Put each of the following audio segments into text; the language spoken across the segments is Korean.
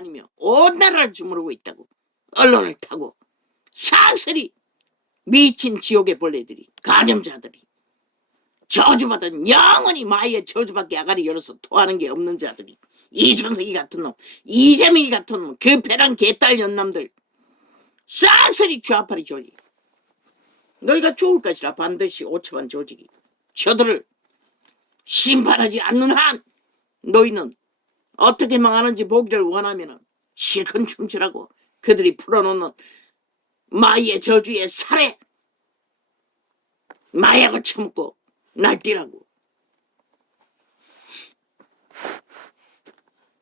다니며 온 나라를 주무르고 있다고. 언론을 타고 싹쓸이 미친 지옥의 벌레들이, 간염자들이, 저주받은 영원히 마의 저주밖에 아가리 열어서 토하는 게 없는 자들이, 이준석이 같은 놈, 이재명이 같은 놈, 그 배랑 개딸 연남들 싹쓸이 좌파리 조직. 너희가 죽을 것이라 반드시 오처한 조직이. 저들을 심판하지 않는 한 너희는 어떻게 망하는지 보기를 원하면 실컷 춤추라고. 그들이 풀어놓는 마의 저주의 살에 마약을 처먹고 날뛰라고.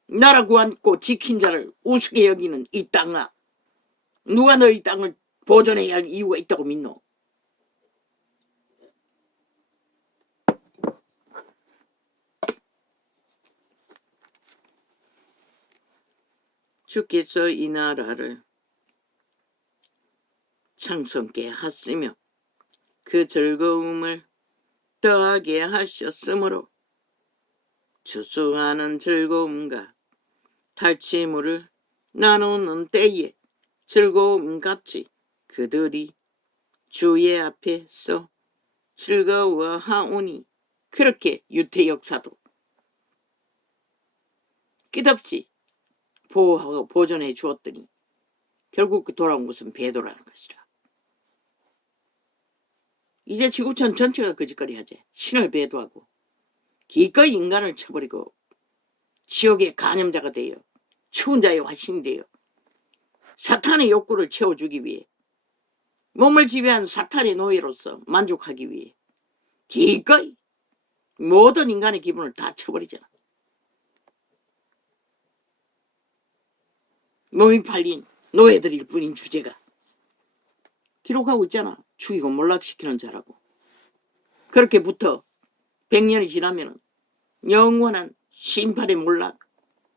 나라 구한고 지킨 자를 우습게 여기는 이 땅아, 누가 너희 땅을 보존해야 할 이유가 있다고 믿노? 주께서 이 나라를 창성케 하시며 그 즐거움을 더하게 하셨으므로 추수하는 즐거움과 탈취물을 나누는 때에 즐거움같이 그들이 주의 앞에서 즐거워하오니. 그렇게 유태 역사도 끝없이 보호하고 보존해 주었더니 결국 그 돌아온 것은 배도라는 것이라. 이제 지구촌 전체가 거짓거리 하지. 신을 배도하고 기꺼이 인간을 쳐버리고 지옥의 간염자가 되어 추운 자의 화신이 되어 사탄의 욕구를 채워주기 위해 몸을 지배한 사탄의 노예로서 만족하기 위해 기꺼이 모든 인간의 기분을 다 쳐버리잖아. 몸이 팔린 노예들일 뿐인 주제가 기록하고 있잖아. 죽이고 몰락시키는 자라고. 그렇게부터 100년이 지나면 영원한 심판의 몰락.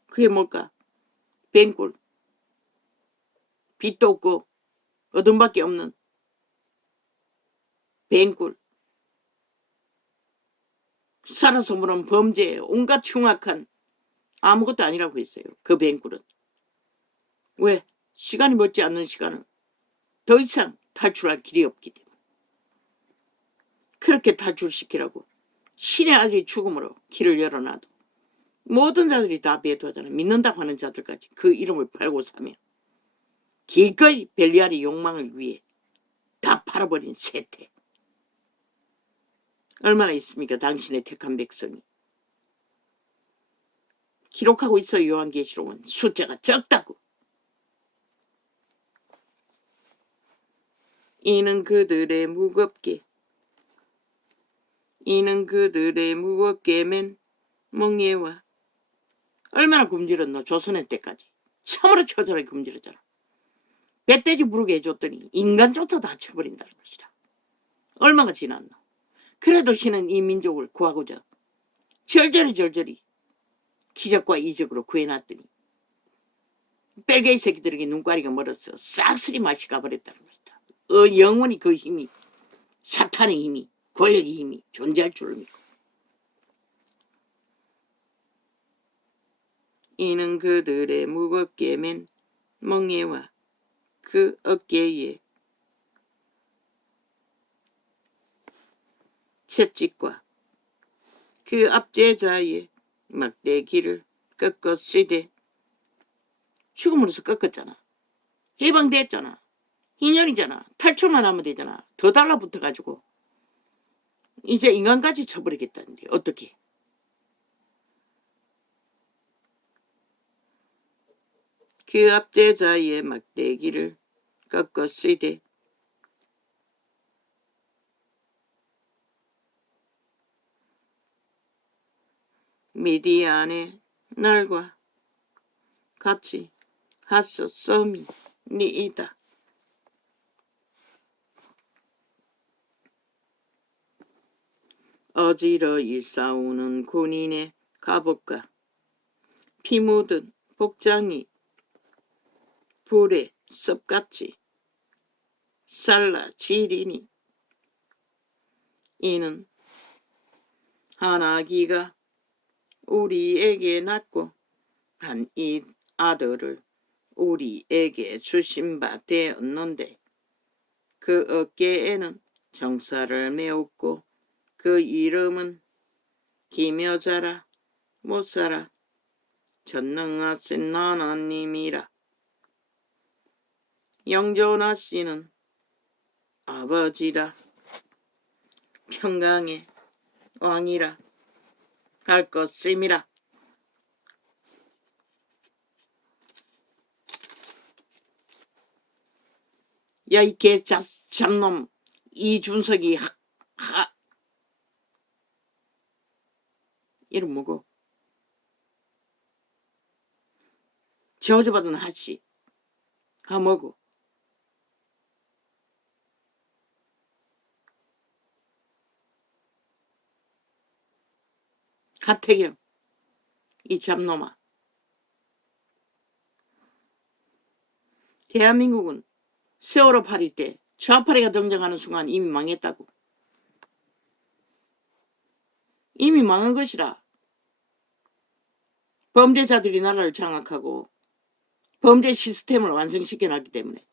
그게 뭘까? 뱅굴. 빛도 없고 어둠밖에 없는 뱅굴. 살아서 보는 범죄, 온갖 흉악한 아무것도 아니라고 했어요. 그 뱅굴은. 왜? 시간이 멎지 않는 시간은 더 이상 탈출할 길이 없기 때문에. 그렇게 탈출시키라고 신의 아들이 죽음으로 길을 열어놔도 모든 자들이 다 배도하잖아. 믿는다고 하는 자들까지 그 이름을 팔고 사며 기꺼이 벨리알의 욕망을 위해 다 팔아버린 세태. 얼마나 있습니까? 당신의 택한 백성이. 기록하고 있어. 요한계시록은 숫자가 적다고. 이는 그들의 무겁게 맨 멍에와. 얼마나 굶주렸노. 조선의 때까지 참으로 처절하게 굶주렸잖아. 배떼지 부르게 해줬더니 인간조차 다 쳐버린다는 것이라. 얼마가 지났노. 그래도 신은 이 민족을 구하고자 절절히 기적과 이적으로 구해놨더니 뺄개이 새끼들에게 눈가리가 멀어서 싹쓸이 맛이 가버렸다는 것이다. 영원히 그 힘이, 사탄의 힘이, 권력의 힘이 존재할 줄을 믿고. 이는 그들의 무겁게 맨 멍에와 그 어깨에 채찍과 그 압제자의 막대기를 꺾었으되. 죽음으로써 꺾었잖아. 해방됐잖아. 인연이잖아. 탈출만 하면 되잖아. 더 달라붙어가지고 이제 인간까지 쳐버리겠다는데 어떻게. 그 압제자의 막대기를 꺾었으되 미디안의 날과 같이 하셨음이니이다. 어지러이 싸우는 군인의 갑옷과 피 묻은 복장이 불에 섭같이 살라지리니. 이는 한 아기가 우리에게 낳고 한 아들을 우리에게 주신 바 되었는데 그 어깨에는 정사를 메웠고 그 이름은 기묘자라 못살아 전능하신 하나님이라. 영존하시는 아버지라 평강의 왕이라 할 것임이라. 야, 이 개 잡놈 이준석이 이름 뭐고? 저주받은 하씨 뭐고? 하태경 이 잡놈아. 대한민국은 세월호 파리 때 좌파리가 등장하는 순간 이미 망했다고. 이미 망한 것이라. 범죄자들이 나라를 장악하고 범죄 시스템을 완성시켜놨기 때문에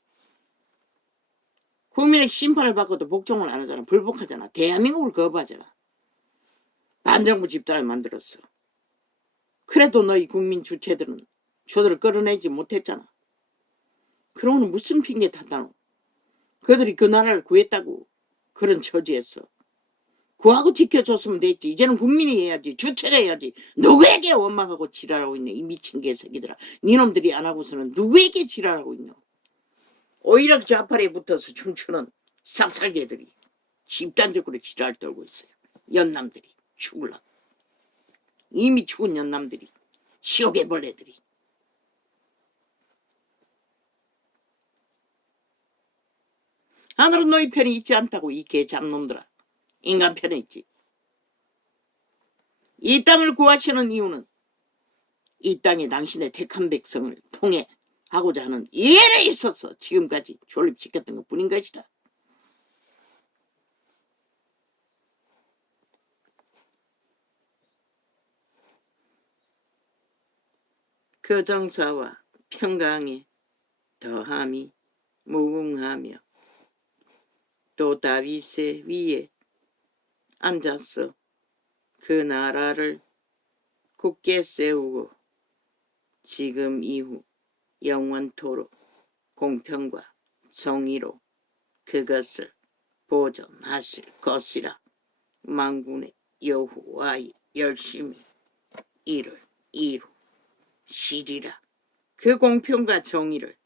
국민의 심판을 받고도 복종을 안 하잖아. 불복하잖아. 대한민국을 거부하잖아. 반정부 집단을 만들었어. 그래도 너희 국민 주체들은 저들을 끌어내지 못했잖아. 그러면 무슨 핑계 탔다노? 그들이 그 나라를 구했다고 그런 처지였어. 구하고 지켜줬으면 됐지. 이제는 국민이 해야지. 주체가 해야지. 누구에게 원망하고 지랄하고 있네. 이 미친 개새끼들아. 니놈들이 안 하고서는 누구에게 지랄하고 있노? 오히려 좌파리에 붙어서 춤추는 sap살개들이 집단적으로 지랄 떨고 있어요. 연남들이 죽을라고. 이미 죽은 연남들이 지옥의 벌레들이. 하늘은 너희 편이 있지 않다고 이 개 잡놈들아. 인간 편에 있지. 이 땅을 구하시는 이유는 이 땅에 당신의 택한 백성을 통해 하고자 하는 이해에 있어서 지금까지 존립시켰던 것 뿐인 것이다. 그 정사와 평강에 더함이 무궁하며 또 다윗의 위에 앉아서 그 나라를 굳게 세우고 지금 이후 영원토록 공평과 정의로 그것을 보존하실 것이라. 만군의 여호와의 열심히 이를 이루시리라. 그 공평과 정의를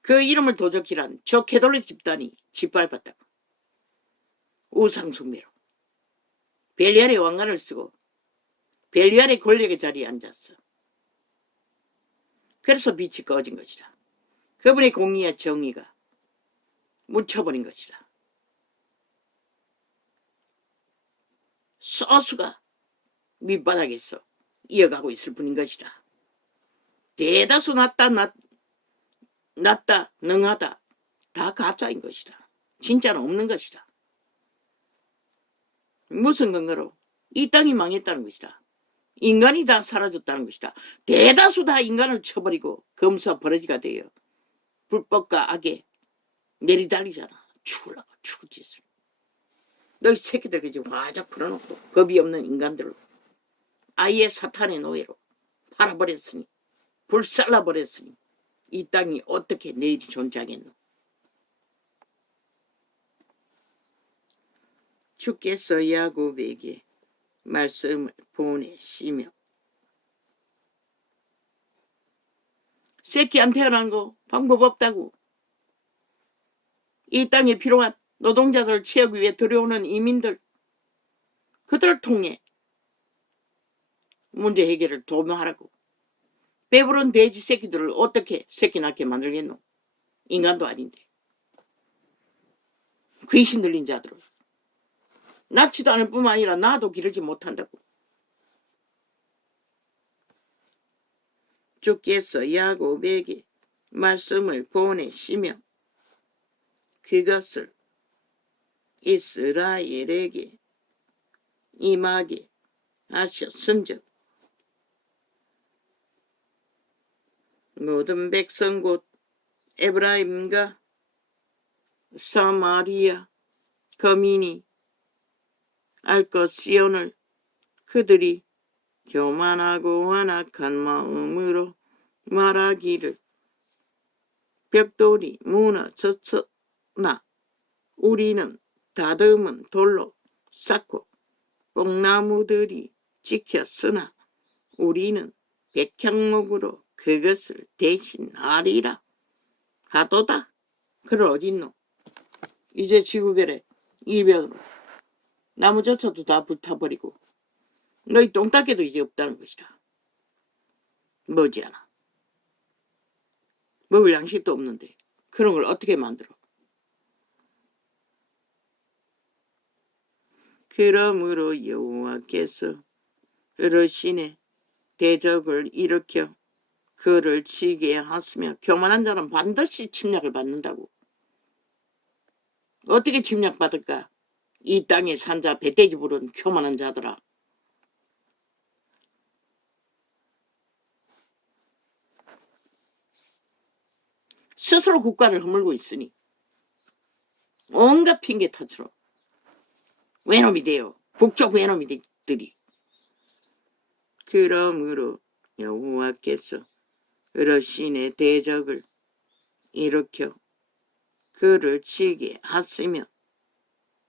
그 이름을 도적질한 저 캐톨릭 집단이 짓밟았다고. 우상숭배로 벨리알의 왕관을 쓰고 벨리알의 권력의 자리에 앉았어. 그래서 빛이 꺼진 것이라. 그분의 공의와 정의가 묻혀버린 것이라. 소수가 밑바닥에서 이어가고 있을 뿐인 것이라. 대다수 낫다 능하다 다 가짜인 것이라. 진짜는 없는 것이라. 무슨 근거로? 이 땅이 망했다는 것이라. 인간이 다 사라졌다는 것이라. 대다수 다 인간을 쳐버리고 검사 버러지가 되어 불법과 악에 내리달리잖아. 죽으려고 죽을 짓을. 너희 새끼들 지금 화작 풀어놓고 법이 없는 인간들로 아예 사탄의 노예로 팔아버렸으니 불살라버렸으니 이 땅이 어떻게 내일이 존재하겠노? 주께서 야곱에게 말씀을 보내시며 새끼 안 태어난 거 방법 없다고. 이 땅에 필요한 노동자들을 채우기 위해 들여오는 이민들 그들을 통해 문제 해결을 도모하라고. 배부른 돼지 새끼들을 어떻게 새끼 낳게 만들겠노? 인간도 아닌데. 귀신 들린 자들을 낳지도 않을 뿐만 아니라 나도 기르지 못한다고. 주께서 야곱에게 말씀을 보내시며 그것을 이스라엘에게 임하게 하셨은즉 모든 백성 곧 에브라임과 사마리아 거민이 알 것 시온을 그들이 교만하고 완악한 마음으로 말하기를 벽돌이 무너졌으나 우리는 다듬은 돌로 쌓고 뽕나무들이 지켰으나 우리는 백향목으로 그것을 대신하리라 하도다. 그럴 어딨노? 이제 지구별에 이변으로 나무조차도 다 불타버리고 너희 똥따개도 이제 없다는 것이라. 머지않아 먹을 양식도 없는데 그런 걸 어떻게 만들어? 그러므로 여호와께서 어르신의 대적을 일으켜 그를 치게 하시며 교만한 자는 반드시 침략을 받는다고. 어떻게 침략받을까? 이 땅에 산 자 배떼기 부른 교만한 자들아. 스스로 국가를 허물고 있으니 온갖 핑계터처럼 외놈이 돼요. 북쪽 외놈이들이. 그러므로 여호와께서 어르신의 대적을 일으켜 그를 치게 하시며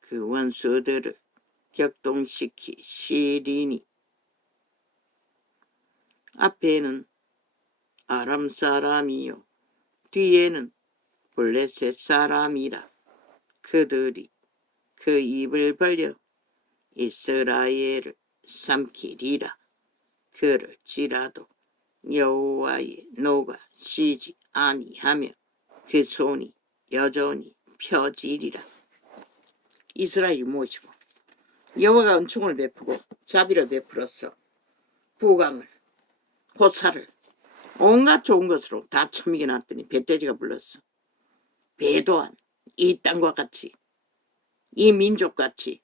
그 원수들을 격동시키시리니 앞에는 아람 사람이요 뒤에는 블레셋 사람이라. 그들이 그 입을 벌려 이스라엘을 삼키리라. 그럴지라도 여호와의 노가 쉬지 아니하며 그 손이 여전히 펴지리라. 이스라엘이 무엇이고 여호와가 은총을 베푸고 자비를 베풀었어. 부강을 호사를 온갖 좋은 것으로 다 처미게 놨더니 배돼지가 불렀어. 배도한 이 땅과 같이 이 민족같이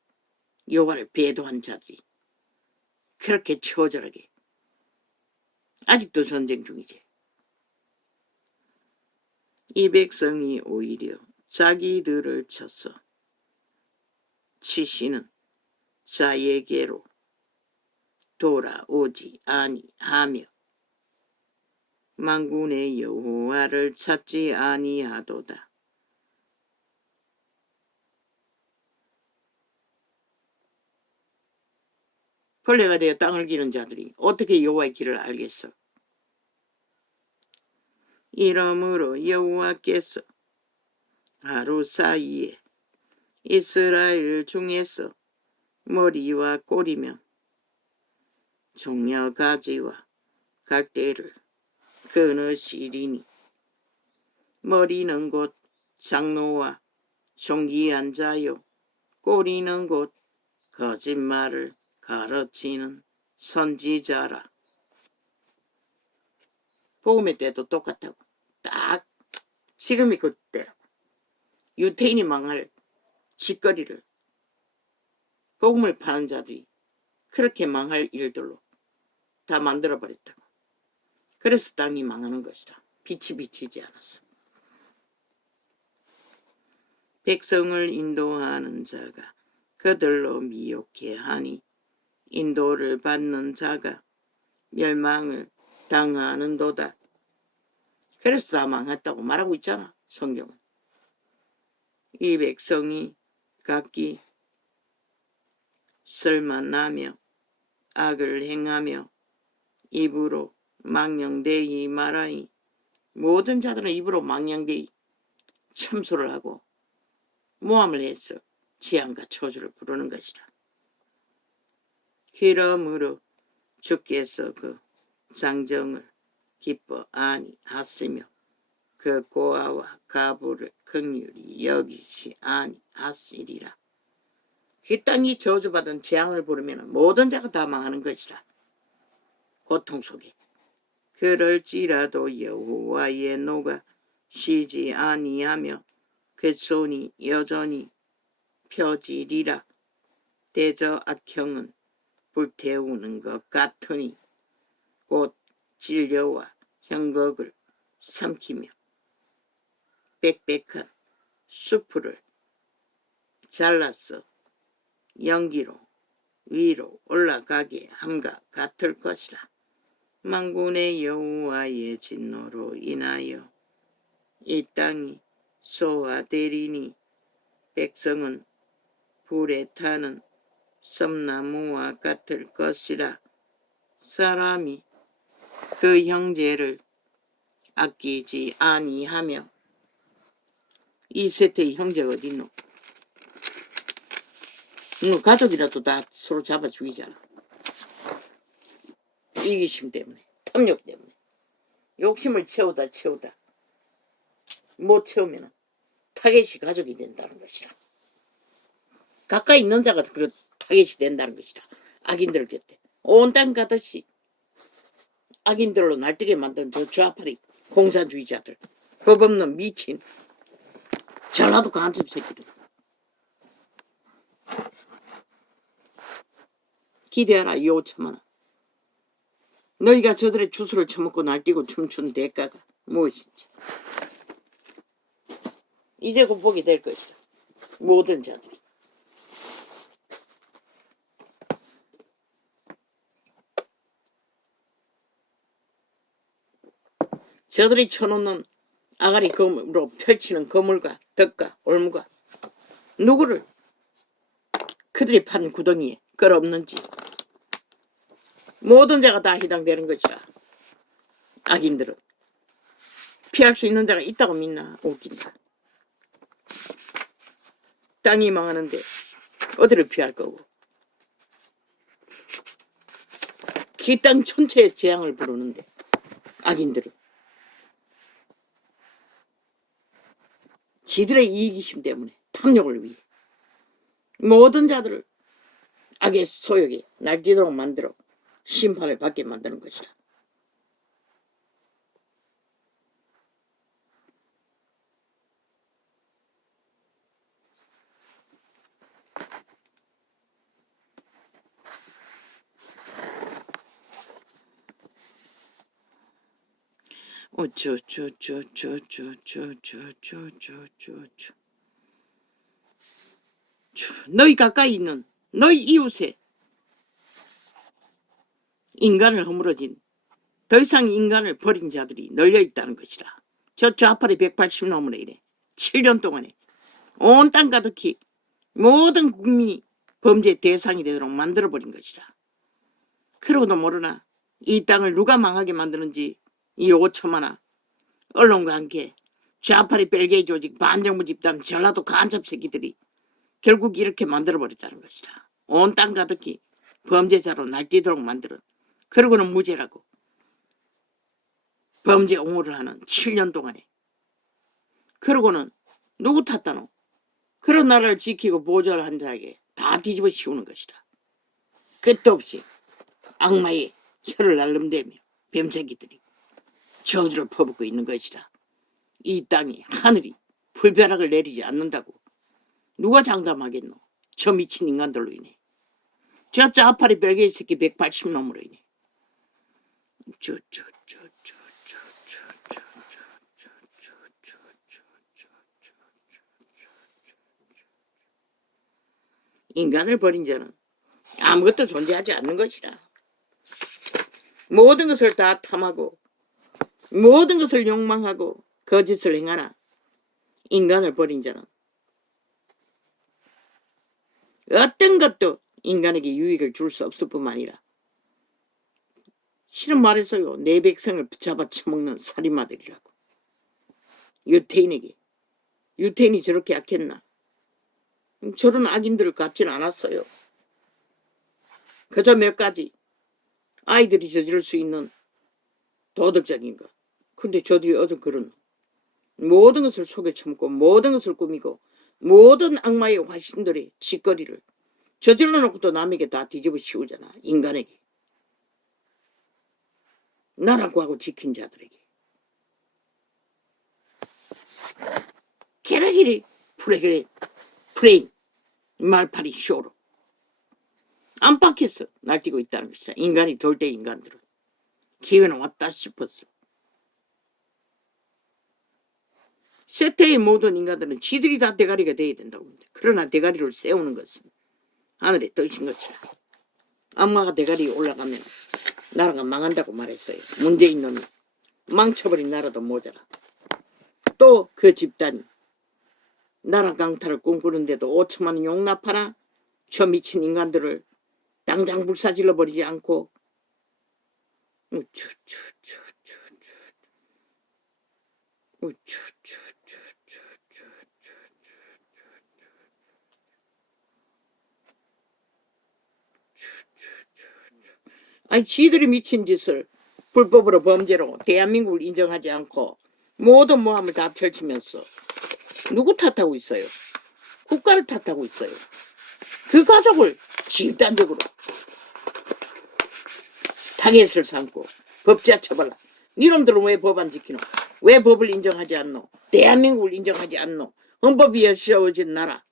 여호와를 배도한 자들이 그렇게 처절하게 아직도 전쟁 중이지. 이 백성이 오히려 자기들을 쳐서 치시는 자에게로 돌아오지 아니하며 만군의 여호와를 찾지 아니하도다. 벌레가 되어 땅을 기는 자들이 어떻게 여호와의 길을 알겠어? 이러므로 여호와께서 하루 사이에 이스라엘 중에서 머리와 꼬리며 종려 가지와 갈대를 끊으시리니 머리는 곧 장로와 존귀한 자요 꼬리는 곧 거짓말을 가르치는 선지자라. 복음의 때도 똑같다고. 딱 지금이 그때라고. 유태인이 망할 짓거리를 복음을 파는 자들이 그렇게 망할 일들로 다 만들어버렸다고. 그래서 땅이 망하는 것이라. 빛이 비치지 않았어. 백성을 인도하는 자가 그들로 미혹해 하니 인도를 받는 자가 멸망을 당하는도다. 그래서 다 망했다고 말하고 있잖아, 성경은. 이 백성이 각기 쓸만나며 악을 행하며 입으로 망령되이 말하니 모든 자들은 입으로 망령되이 참소를 하고 모함을 해서 재앙과 저주를 부르는 것이라. 그러므로 주께서 그 장정을 기뻐 아니하시며 그 고아와 가부를 긍휼히 여기지 아니하시리라. 그 땅이 저주받은 재앙을 부르면 모든 자가 다 망하는 것이라. 고통 속에. 그럴지라도 여호와의 노가 쉬지 아니하며 그 손이 여전히 펴지리라. 대저 악형은 불태우는 것 같으니 곧 진려와 형극을 삼키며 빽빽한 수풀을 잘라서 연기로 위로 올라가게 함과 같을 것이라. 만군의 여호와의 진노로 인하여 이 땅이 소화되리니 백성은 불에 타는 썸나무와 같을 것이라. 사람이 그 형제를 아끼지 아니하며. 이 세태의 형제가 어딨노? 가족이라도 다 서로 잡아 죽이잖아. 이기심 때문에, 탐욕 때문에. 욕심을 채우다 못 채우면 타겟이 가족이 된다는 것이라. 가까이 있는 자가 그 타겟이 된다는 것이라. 악인들 곁에 온 땅 가듯이 악인들로 날뛰게 만든 저 좌파리 공산주의자들, 법 없는 미친 전라도 간첩 새끼들. 기대하라. 이 5천만원. 너희가 저들의 주술을 처먹고 날뛰고 춤춘 대가가 무엇인지 이제 곧 보게 될 것이다. 모든 자들이. 저들이 쳐놓는 아가리 검으로 펼치는 거물과 덕과 올무가 누구를 그들이 판 구덩이에 끌어없는지 모든 자가 다 해당되는 것이라. 악인들은 피할 수 있는 자가 있다고 믿나? 웃긴다. 땅이 망하는데 어디를 피할 거고. 그 땅 전체의 재앙을 부르는데 악인들은 지들의 이기심 때문에 탐욕을 위해 모든 자들을 악의 소욕에 날뛰도록 만들어 심판을 받게 만드는 것이다. 너희 가까이 있는 너희 이웃에 인간을 허물어진 더 이상 인간을 버린 자들이 널려있다는 것이라. 저 좌파리 180 넘으래 이래. 7년 동안에 온 땅 가득히 모든 국민이 범죄 대상이 되도록 만들어버린 것이라. 그러고도 모르나 이 땅을 누가 망하게 만드는지 이 5천만원 언론과 함께 좌파리 벨게이 조직 반정부 집단 전라도 간첩 새끼들이 결국 이렇게 만들어버렸다는 것이라. 온 땅 가득히 범죄자로 날뛰도록 만들은. 그러고는 무죄라고 범죄 옹호를 하는 7년 동안에. 그러고는 누구 탓다노? 그런 나라를 지키고 보좌를 한 자에게 다 뒤집어 씌우는 것이다. 끝도 없이 악마의 혀를 날름대며 뱀새끼들이 저주를 퍼붓고 있는 것이다. 이 땅에 하늘이 불벼락을 내리지 않는다고 누가 장담하겠노? 저 미친 인간들로 인해. 저 좌파리 벨게이 새끼 180 넘으로 인해. 인간을 버린 자는 아무것도 존재하지 않는 것이라. 모든 것을 다 탐하고 모든 것을 욕망하고 거짓을 행하나 인간을 버린 자는 어떤 것도 인간에게 유익을 줄 수 없을 뿐만 아니라 실은 말해서요, 내 백성을 잡아쳐먹는 살인마들이라고. 유태인에게. 유태인이 저렇게 약했나? 저런 악인들을 갖지는 않았어요. 그저 몇 가지 아이들이 저지를 수 있는 도덕적인 것. 근데 저들이 어떤 그런 모든 것을 속에 참고 모든 것을 꾸미고 모든 악마의 화신들의 짓거리를 저질러 놓고 또 남에게 다 뒤집어 씌우잖아. 인간에게. 나라고 하고 지킨 자들에게. 게라기리 프레임 말파리 쇼로 안팎에서 날뛰고 있다는 것이다. 인간이 돌 때 인간들은 기회는 왔다 싶었어. 세태의 모든 인간들은 지들이 다 대가리가 돼야 된다고 합니다. 그러나 대가리를 세우는 것은 하늘의 뜻인 것이라. 엄마가 대가리에 올라가면 나라가 망한다고 말했어요. 문재인 놈이 망쳐버린 나라도 모자라. 또 그 집단이 나라 강탈을 꿈꾸는데도 5천만 원 용납하나 저 미친 인간들을 당장 불사질러 버리지 않고 아니 지들이 미친 짓을 불법으로 범죄로 대한민국을 인정하지 않고 모든 모함을 다 펼치면서 누구 탓하고 있어요? 국가를 탓하고 있어요. 그 가족을 집단적으로 타겟을 삼고 법제화 처벌라. 이놈들은 왜 법 안 지키노? 왜 법을 인정하지 않노? 대한민국을 인정하지 않노? 헌법이 세워진 나라.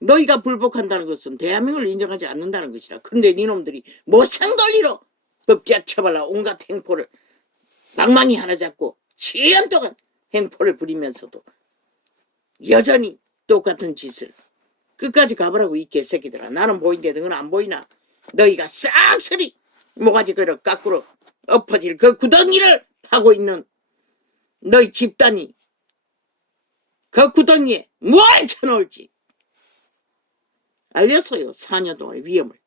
너희가 불복한다는 것은 대한민국을 인정하지 않는다는 것이라. 그런데 이놈들이 무슨 권리로 법제화 처벌라 온갖 행포를 망망이 하나 잡고 7년 동안 행포를 부리면서도 여전히 똑같은 짓을 끝까지 가보라고 이 개새끼들아. 나는 보이는데 너는 안 보이나? 너희가 싹쓸이 모가지 그릇 깎으러 엎어질 그 구덩이를 파고 있는 너희 집단이 그 구덩이에 뭘 쳐놓을지 알렸어요. 4년 동안의 위험을.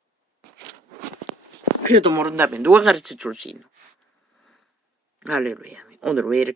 그래도 모른다면 누가 가르쳐 줄 수 있노? 할렐루야. 오늘 왜 이렇게